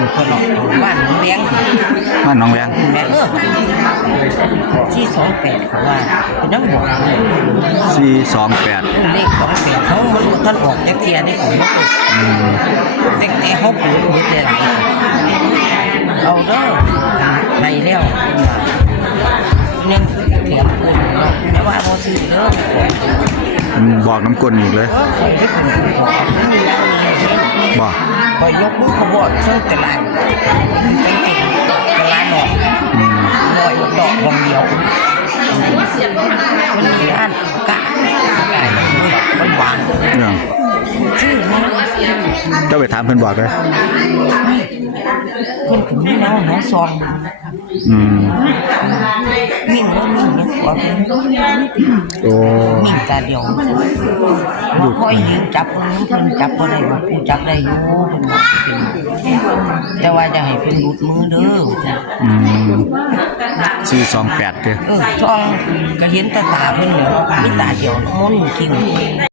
านคนหรอกบ้านน้องเลี้ยง บ้านหนองแวง แม่ที่28เขาว่าเป็นน้ำบอก 428 เลข28เขามันท่านออกจากเทียนี่ผมแต่เขาเปิดหมดเลยล่ะเอาเด้อไปแล้วเนี่ยเถียงคนเนาะแต่ว่าบ่ซื้อเด้อ บอกน้ำกลนอีกเลย คอยได้เป็นผู้บอก บอก คอยยกมือเขาบอกช่วงตลาดตลาดหนอกลอยดอกวงเดียวมันมีอันกะมันหวาน เนี่ย ชื่อมัน เจ้าไปถามเพิ่นบอกเลย คนถึงนี่แล้วน้องซอง มิ่งแล้วมิ่งเนี่ยว่า โอ้ มิ่งตาเดียวว่าคอยยืนจับเพิ่นจับบ่ได้ว่าผู้จับได้อยู่เพิ่นบอกแต่ว่าจะให้เพิ่นหลุดมือเด้อ 428เด้อ ช่องก็เห็นตาเพิ่นเดี๋ยวมีตาเดียวมนต์กิน